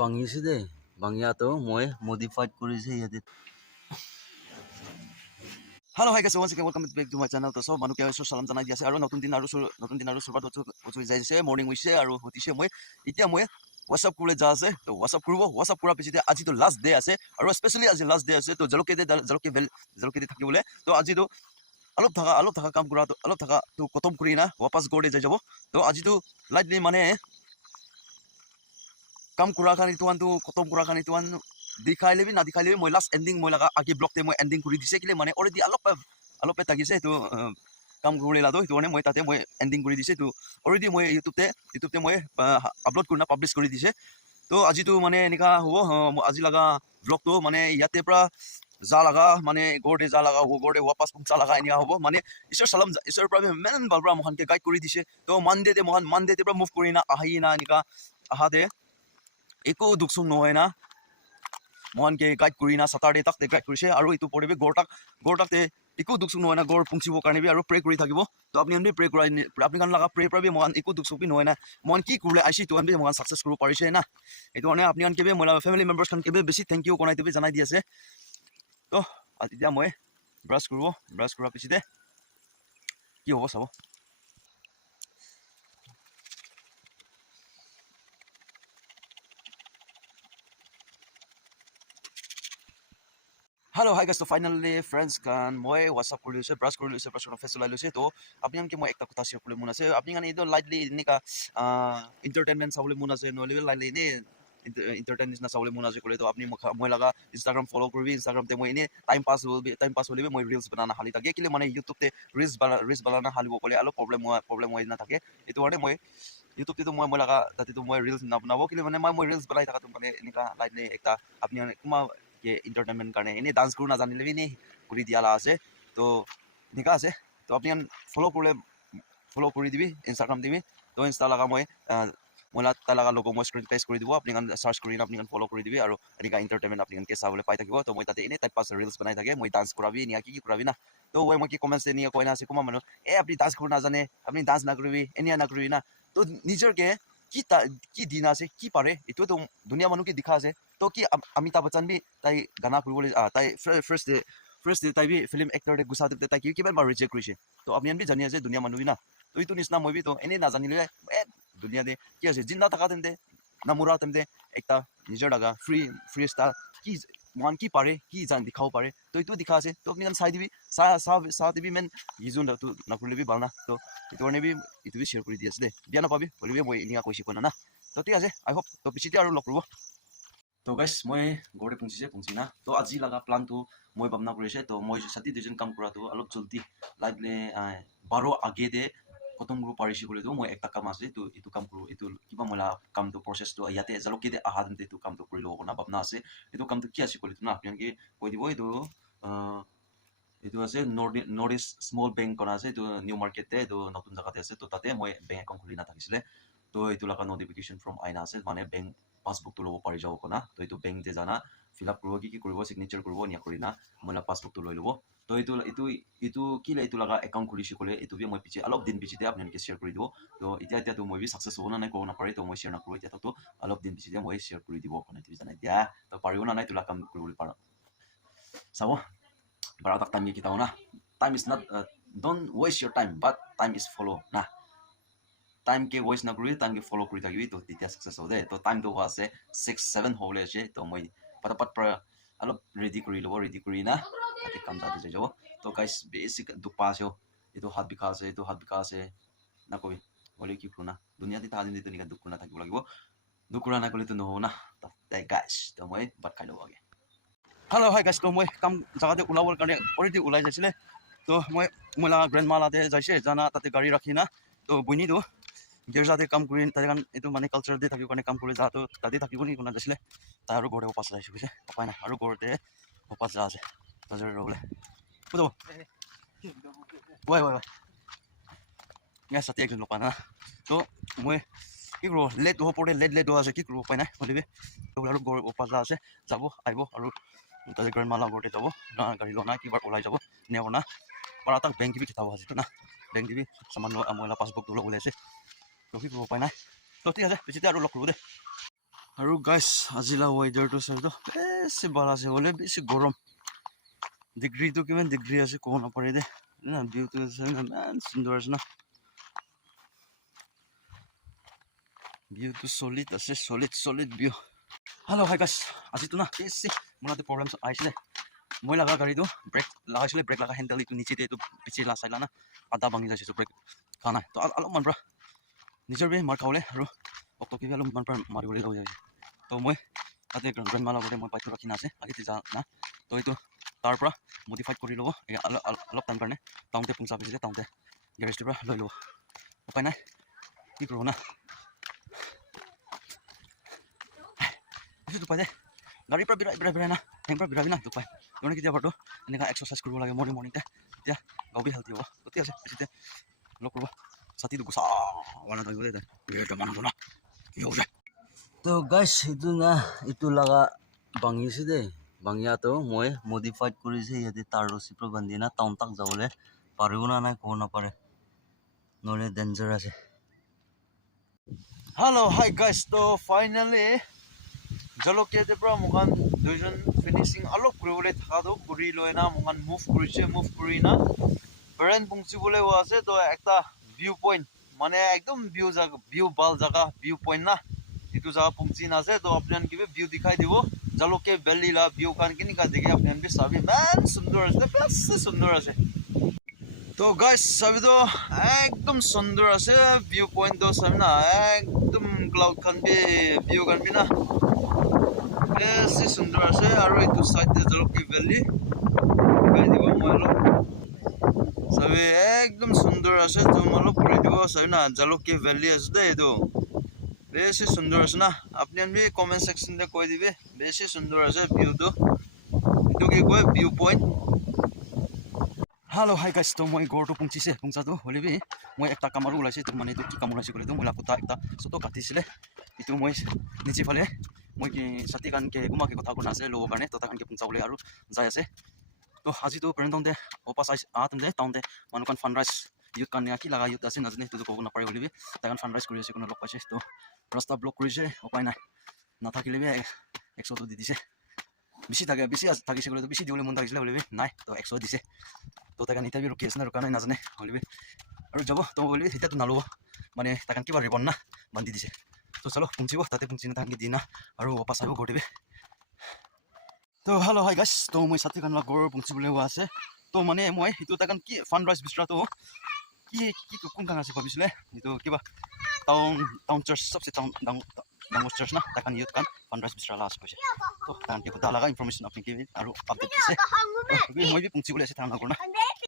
ভাঙিছে দে ভাঙিয়াটো মই মডিফাইড কৰিছে ইয়াতে Hello, hi guys, once again welcome back to my channel. তো সব মানুহ কেছো সালাম জানাই দিছে আৰু নতুন দিন আৰু সুৰবাত হৈ যাইছে মৰ্নিং হৈছে আৰু হতিছে মই এতিয়া মই WhatsApp কৰিলে যা আছে তো WhatsApp কৰিব WhatsApp কৰাৰ পিছতে আজি তো লাষ্ট ডে আছে আৰু স্পেশালি আজি লাষ্ট ডে আছে তো জলকে থাকিবলে তো আজি তো অলপ থাকা কাম কৰা অলপ থাকা তো খতম কৰি না वापस গড়ে যাই যাব তো আজি তো লাইটলি মানে কাম কৰা খানি তো খতম কৰা খানি তো दिखाई लेबी ना दिखाई लेबी मैं लास्ट एंडिंग मैं लगा आगे ब्लॉक ते मैं एंडिंग करी दिसे के लिए माने ऑलरेडी अलप पे तागिसे तो काम करे लादो तो ने मैं ताते मैं एंडिंग करी दिसे तो ऑलरेडी मैं YouTube ते मैं अपलोड करना पब्लिश करी दिसे तो আজি तो माने एनिका हो আজি लगा ब्लॉग तो माने याते प्रा जा लगा माने गोडे जा लगा वो गोडे वापस पहुंचा लगा एनिया हो माने ईश्वर सलाम ईश्वर प्रभु मेन बालब्रा मोहन के गाइड करी दिसे तो मंडे ते प्रा मूव करिना आहाइना एनिका आहा दे एको दुखसुम নহয় ना मोहन के गाइड करिना सैटरडे तक ते गाइड करिसे आरो इतु पड़िबे गोरटाक ते इको दुखसुक নহয় ना गोर पुंसिबो कारणे बि आरो प्रे करि থাকিबो तो आपनि अनबि प्रे कराइ आपनि गान लगा प्रे प्रबि मोहन इको दुखसुक बि নহয় ना मोहन की कुले आइसि तो अनबि मोहन सक्सेस करू पारिसे ना एतु अने आपनि अन केबे मोला फैमिली मेंबर्स खान केबे बेसी थैंक यू कोनाइ तबि जनाइ दियासे तो आतिया মই ब्रश करा पिसिते की होबो साबो Hello, hi guys. So finally, friends, can moi WhatsApp kuri luse, brush on face ulai luse. To apni kan ke moi ekta kota share kule muna se. Apni kan ido lightly ini ka entertainment sabule muna se. No level lightly ini entertainment na sabule muna se kule. To apni moi laga Instagram follow kuri Instagram te moi ini time pass hole bi moi reels banana hali tage. Kile mane YouTube te reels banana hali bo kole alo problem moi na tage. Itu ane moi YouTube te to moi laga tati to moi reels na banabo kile mane moi reels banai taka to mane ini ka lightly ekta apni kuma K entertainment करने इन्हें dance करू ना जानिले भी नहीं करी दिया ला আছে तो निका আছে तो আপনি ফলো কৰি দিবি ইনস্টাগ্রাম দিবি তো ইনস্টা লাগা মই মোলা তা লাগা লোগো মই স্ক্রিন পেস্ট কৰি দিব আপনি গান সাৰ্চ কৰি আপনি গান ফলো কৰি দিবি আৰু এনিকা এন্টারটেইনমেন্ট আপনি গান কে চাবলে পাই থাকিব তো মই তাতে এনে টাইপ পাস রিলস বনাই থাকে মই ডান্স কৰাবি নিয়া কি কৰাবি না তো মই কি কমেন্টস নিয়া কইনা আছে কুমা মানুহ আপনি ডান্স কरू না জানে আপনি ডান্স না কৰিবি এনিয়া না কৰিবি না তো নিজৰ কে কি দিন আছে কি পারে এটো তো দুনিয়া মানুহ কি দেখা আছে तो कि अमिताभ बच्चन भी ताई गाना करिबले ताई फर्स्ट डे ताई भी फिल्म एक्टर दे गुसा दे ताई किबा बार रिजेक्ट करिसे तो आपनि भी जानि আছে दुनिया मानुबि ना तो इतु निसना মই भी तो एने ना जानिले दुनिया दे कि আছে जिंदा थाका देंदे ना मुरा देंदे एकता निजर लगा फ्री स्टाइल कि मान की पारे कि जान दिखाओ पारे तो इतु दिखा আছে तो अपनी गन साइड भी सा भी मेन यजुन तो ना करले भी बालना तो इतु ने भी इतु भी शेयर কৰি দি আছে दे बिया ना पाबि बोलिबे মই इनिया কৈছি कोना ना तो ठीक আছে आई होप तो पिछिते आरो लक करबो तो गाइस मैं गोड़े पुंसी ना तो आज लगा प्लान तो मैं भावना करिसे तो मैं साथी दुजन काम करा तो अलग जल्दी लाइकले 12 आगे दे खतम ग्रुप पारिसे बोले तो मैं एकटा काम আছে तो इतु काम करू इतु किबा मला काम तो प्रोसेस तो याते जलके दे आहा दे तो काम तो करिलो ना भावना আছে इतु काम तो কি আছে কলি তো না আপনি কি কই দিব इतु আছে नॉर्थ ईस्ट स्मॉल बैंक कोना আছে तो নিউ মার্কেট তে তো নতুন জায়গাতে আছে তো তাতে মই ব্যাংক একাউন্ট খুলি না থাকিছিলে তো ইতু লাগা নোটিফিকেशन फ्रॉम আইনা আছে মানে ব্যাংক पासबुक तो लो पारि जाओ कोना तो इतु बैंक दे जाना फिल अप करबो की करबो सिग्नेचर करबो निया करिना मोला पासबुक तो लय लबो तो इतु की ले इतु लगा अकाउंट खुलिसि कोले इतु भी মই पिछे अलग दिन पिछे आपन के शेयर करि दिबो तो इতিয়া तो মই भी सक्सेस होना नै को ना पारे तो মই शेयर ना करू इতিয়া तो अलग दिन पिछे মই शेयर करि दिबो कोना इति जानाय दिया तो पारिबो ना नै तुला काम करबो पारो साबो बारा तक टाइम की किताव ना time is not don't waste your time but time is follow ना टाइम के वेस्ट ना करी टाइम के फॉलो करी थाकिबि तो तिতিয়া सक्सेस हो दे तो टाइम तो वासे 6-7 होले छे तो মই पटापट पर अलप रेडी करी ना आते काम जाते जाओ तो गाइस बेसिक दुपा से इतो हाथ बिखा से ना कोई बोले की पुना दुनिया ती थादिन तो निका दुकुना थाकिबो লাগিব दुकुना ना कले तो नहो ना तो गाइस तो মই बात खाइ लो आगे हेलो हाय गाइस तो মই काम जगाते उलावर करने ऑलरेडी उलाई जाइसिले तो মই मोला ग्रैंड माला दे जाइसे जाना ताते गाड़ी राखी ना तो बुनी दो गिरजाते काम करी तारे गान एतु माने कल्चर दे थाकिबो काम करे जातो ताते थाकिबो नि कोना जासिले तारो गोडे वापस लाइसु बुझे उपाय ना आरो गोडे वापस जासे ताजर रोले पुदो वाय या साथी एकजन लोपाना तो মই কি কৰো লেট हो पड़े लेट हो আছে কি কৰো উপায় নাই বলিবি তো আৰু গোড वापस जासे जाबो आइबो আৰু ताजे ग्रैंड माला गोडे जाबो ना गाड़ी लोना की बार उलाई जाबो नेवना para tak bank भी खिताबो আছে ना बैंक भी सामान मोला पासबुक तो लोले আছে तो কি কৰো উপায় নাই তো ঠিক আছে পিছতে আৰু লক কৰো দে আৰু গাইছ আজিলা ৱেডাৰটো চাইতো বেছি ভাল আছে হ'লে বেছি গৰম ডিগ্ৰীটো কিমান ডিগ্ৰী আছে ক'ব নাপাৰি দে না ভিউটো আছে ইমান সুন্দৰ আছে না ভিউটো সলিড আছে solid view hello' hi guys আজিতো না বেছি মোৰতে প্ৰব্লেম আহিছিলে মই লগা গাড়ীটো ব্ৰেক লগাইছিলে ব্ৰেক লগা হেণ্ডেল এইটো নিচেতে এইটো পিছে চাইলা না আধা ভাঙি যাইছে ব্ৰেক খোৱা নাই তো অলপমান পৰা নিজৰ বে মাৰ খাবলৈ আৰু অক্টোকিবি অলপমান পৰা মাৰিবলৈ গৈ যায় তো মই তাতে গ্ৰেণ্ডমাৰ লগতে মই বাইকটো ৰাখি নাছে আগতে যা না তো এইটো তাৰ পৰা মডিফাইড কৰি ল'ব অলপ টাইম কাৰণে টাউনতে পঞ্চা পিছিলে টাউনতে গেৰেজটোৰ পৰা লৈ ল'ব উপায় নাই কি কৰিব না এইটো পাই দে গাড়ীৰ পৰা বিৰাই না হেং পৰা বিৰাবি না তোক পায় মানে কেতিয়া ঘৰটো এনেকুৱা এক্সাৰচাইজ কৰিব লাগে মৰ্ণিংতে তেতিয়া গাঁৱী হেল্থি হ'ব গতি আছে পিছতে লগ কৰিব ছাতিটো গুচা মানে ধৰিবলৈ দে মানুহ না কি হ'ব তো গাইছ এইটো না এইটো লগা ভাঙিছে দেই ভাঙিয়াটো মই মডিফাইড কৰিছে ইয়াতে তাৰ ৰছী পৰা বান্ধি না টাউন তাক যাবলৈ পাৰিব না নাই ক'ব নাপাৰে নহ'লে ডেঞ্জাৰ আছে হেল্ল' হাই গাইছ তো ফাইনেলি জলকীয়াতে পৰা মোকান দুইজন ফিনিচিং অলপ কৰিবলৈ থকাটো কৰি লৈ না মোকান মুভ কৰি না পেৰেণ্ট পঞ্চিবলৈ হোৱা আছে তো একটা ভিউ পইণ্ট মানে একদম ভিউ ভাল জাগা ভিউ পইণ্ট না এইটো জাগা পঞ্চি নাছে তো আপোনালোকে ভিউ দেখাই দিব জলকীয়া ভেলি লা ভিউ কান কেনেকা দেখে আপোনালোকে চাবি ইমান সুন্দৰ আছে বেছি সুন্দৰ আছে তো গাইছ চাবিতো একদম সুন্দৰ আছে ভিউ পইণ্টটো চাবি না একদম ক্লাউড খান বি ভিউ কান বি না বেছি সুন্দৰ আছে আৰু এইটো চাইডে জলকীয়া ভেলি দেখাই দিব মই অলপ চাবি একদম সুন্দৰ আছে তুমি অলপ কৰি দিব চাবি না জলকীয়া ভেলি আছে দেই এইটো বেছি সুন্দৰ আছে না আপুনি কমেণ্ট সেকশনতে কৈ দিবি বেছি সুন্দৰ আছে ভিউটো এইটো কি কয় view point hello' hi guys তো মই ঘৰটো পঞ্চাটো হ'লেবি মই একটা কাম আৰু ওলাইছে মানে এইটো কি কাম ওলাইছে ক'লে মই লাকুটা একটা চটো কাটিছিলে এইটো মই নিচে ফালে মই কি ছাতি কানকে গুমাকে কথা কোৱা আছে ল'ব কাৰণে তো তাকানকে পঞ্চাবলৈ আৰু যাই আছে তো আজিতো পেৰেণ্ট টাউনতে অপাছ আহোঁতে টাউনতে মানুহখন ফাণ্ড ৰাইজ ইউথ কাৰণে কি লগা ইউথ আছে নাজানে সেইটোতো ক'ব নাপাৰে বুলিবি তাকান ফাণ্ড ৰাইজ কৰি আছে কোনো লগ পাইছে তো ৰাস্তা ব্লক কৰিছে উপায় নাই নাথাকিলে 100টো দি দিছে বেছি থাকিছে ক'লে বেছি দিবলৈ মন থাকিছিলে বুলিবি নাই তো 100 দিছে তো তাকান এতিয়া ৰখি আছে না ৰখা নাই নাজানে বুলিবি আৰু যাব তো বুলিবি তেতিয়াতো নাল'ব মানে তাকান কিবা ৰিবন না বান্ধি দিছে তো চলো পঞ্চিব তাতে পঞ্চি নাথাকি দি না আৰু অপাছ আহিব ঘৰ দিবি তো হেল্ল' হাই গাইছ তো মই ছাতি কান ঘৰ পঞ্চিবলৈ হোৱা আছে তো মানে মই সেইটো তাকান কি ফাণ্ড ৰাইজ বিচৰাটো কি কোন কাণ আছে ভাবিছিলে এইটো কিবা টাউন চাৰ্চ চবচে ডাঙৰ চাৰ্চ না তাকান ইউথ কান ফাণ্ড ৰাইজ বিচৰা আছে কৈছে তো তাকান কি কথা লগা ইনফৰমেশ্যন আপুনি কি আৰু আপডেট দিছে মই বি পঞ্চিবলৈ আছে তাৰ আগৰ না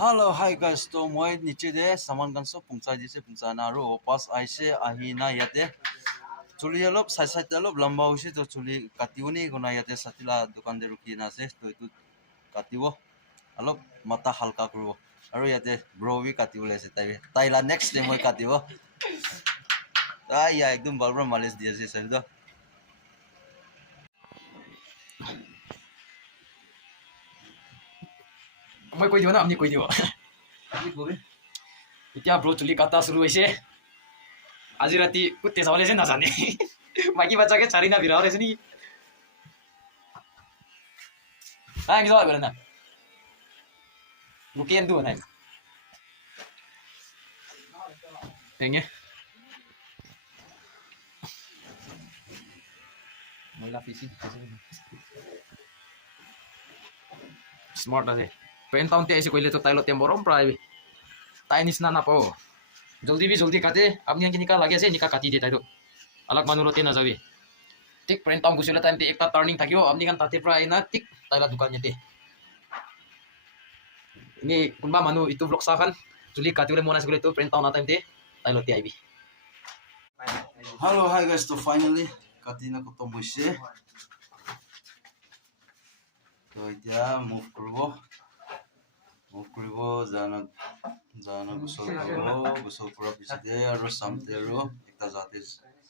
হেল্ল' হাই গাইছ তো মই নিচে দে সামান কান চব পঞ্চাই দিছে পঞ্চাই না আৰু অপাছ আহিছে আহি না ইয়াতে চুলি অলপ চাইডে অলপ লম্বা হৈছে তো চুলি কাটিব নি কোনা ইয়াতে ছাতিলা দোকানতে ৰখি আছে তো এইটো কাটিব অলপ মাথা হালকা কৰিব আৰু ইয়াতে ব্ৰবি কাটিবলৈ আছে তাইলা নেক্সট ডে মই কাটিব তাই একদম বালবৰ মালিচ দি আছে চাইদ মই কৈ দিব না আপুনি কৈ দিব এতিয়া ব্ৰ চুলি কাটা শুৰু হৈছে আজি ৰাতি কুত্তে চাবলৈ আছে নাজানে মাইকী বাচ্চাকে চাৰি না বিৰা হৈছে নেকি নাই কিছু কৰে না মুখে এন্তু নাই Pengen mula visi smart আছে পেন টাউনতে আইছে কইলে তো তাইলতে মৰম প্ৰায় তাই নিচিনা নাপাও জলদি কাটে আপনি কেনেকা লাগি আছে নিকা কাটি দিয়ে তাইতো আলাক মানুহতে নাযাবি ঠিক পেন টাউন গুছিলে টাইমতে একটা টার্নিং থাকিব আপনি কান তাতে প্ৰায় না ঠিক তাইলা দোকান ইয়াতে ini কোনবা মানুহ ইটো ব্লগ চাখান জুলি কাটিবলৈ মন আছে কইলে তো পেন টাউন টাইমতে তাইলতে IB Hello, hi guys. So finally, katina ko to hoise. So এতিয়া move কৰিব জানা গোসল কৰা পিছতে আৰু সামতে আৰু একটা যাতে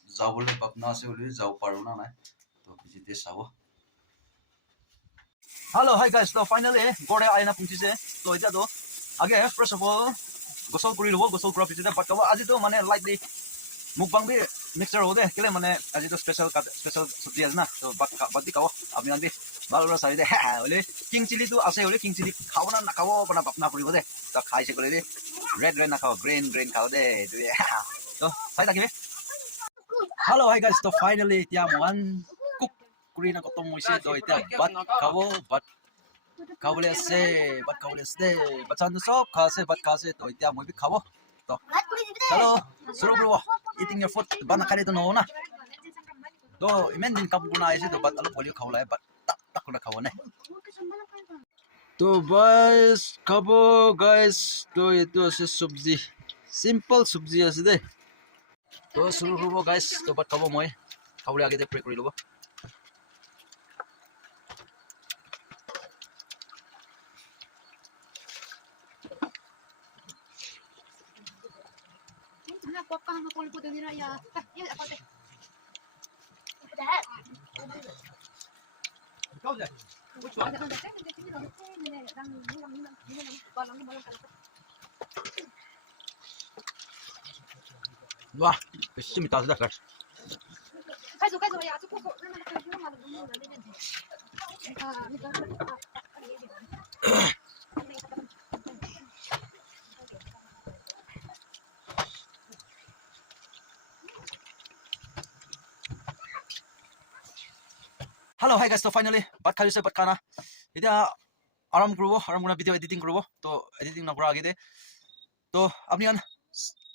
যাবলৈ ভাবনা আছে বুলি যাব পাৰো না নাই তো পিছতে চাব Hello, hi guys. So finally, গড়ে আইনা পৌঁছিছে তো এতিয়া তো আগে first of all গোসল কৰি লব গোসল কৰা পিছতে বাট আজি তো মানে লাইটলি মুখ বাংবি মিক্সচাৰ হ'ব দে কেলে মানে আজিতো স্পেচিয়েল চব্জি আছে না তো বাদ দি খাব আপুনি আনি ভালদৰে চাই দে হ'লে কিং চিলিটো আছে হ'লে কিং চিলি খাব না নাখাব আপোনাৰ বাপ নাপৰিব দে তো খাইছে কৰি দে ৰেড নাখাব গ্ৰীণ খাব দে এইটোৱে তো চাই থাকিবি হেল্ল' হাই গাইজ তো ফাইনেলি এতিয়া মহান কুক কৰি না খতম হৈছে তো এতিয়া ভাত খাবলৈ আছে বাচ্চাটো চব খাইছে ভাত খাইছে তো এতিয়া মই বি খাব তো হেল্ল' শুৰু কৰিব eating your food ba nakalito no na to imen din kapu na ise to bat alo polio khawla bat tak na khawane to guys khabo guys to eto ase sabji simple sabji ase de to shuru hobo guys to bat khabo moi khawle age de pray kori lobo Papa ang makulit po din nila ya. Yan ako te. which one wah besim tas da guys Kaso ya aku kok naman kayo malam mo na din. hello hi guys so finally bat khaliছে bat khana এতিয়া আরাম করব video editing করব তো editing না করা আগে দে তো আপনি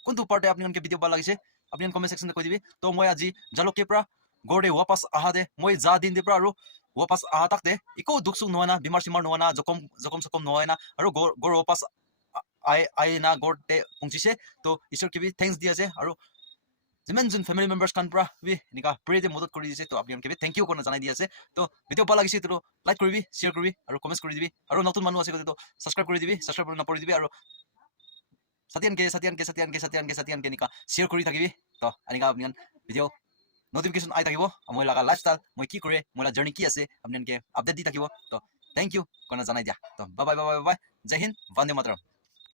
কোনটো পার্টে আপনি ভিডিও ভাল লাগিছে আপনি কমেন্ট সেকশনে কৈ দিবি তো মই আজি জালকে পৰা গড়ে ওয়াপাস আহা দে মই যা দিন দে পৰা আৰু ওয়াপাস আহা তাক দে ইকো দুখ সুখ নহয় না বিমাৰ সিমাৰ নহয় না জকম সকম নহয় না আৰু গড় ওয়াপাস আই না গড়তে পৌঁছিছে তো ঈশ্বৰ কি থ্যাঙ্কস দি আছে আৰু যিমান জন ফ্যামিলি মেম্বাৰ্স কান পৰা বি নিকা প্ৰেতে মদত কৰি দিছে তো আপনি কে থ্যাঙ্ক ইউ কোনা জানাই দি আছে তো ভিডিও ভাল লাগিছে তো লাইক কৰিবি শেয়াৰ কৰিবি আৰু কমেন্ট কৰি দিবি আৰু নতুন মানুহ আছে তো সাবস্ক্ৰাইব কৰি দিবি সাবস্ক্ৰাইব কৰি নপৰি দিবি আৰু সাতিয়ানকে নিকা শেয়াৰ কৰি থাকিবি তো আনিকা আপনি ভিডিও নোটিফিকেশন আই থাকিব মই লাগা লাইফস্টাইল মই কি কৰে মই জার্নি কি আছে আপনি আপডেট দি থাকিব তো থ্যাঙ্ক ইউ কোনা জানাই দিয়া তো বাই বাই জয় হিন্দ বন্দে মাতরম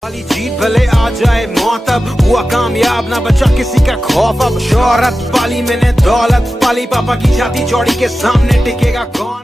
वाली जीत भले आ जाए मौत अब हुआ कामयाब ना बचा किसी का खौफ अब शोहरत पाली मैंने दौलत पाली पापा की छाती चौड़ी के सामने टिकेगा कौन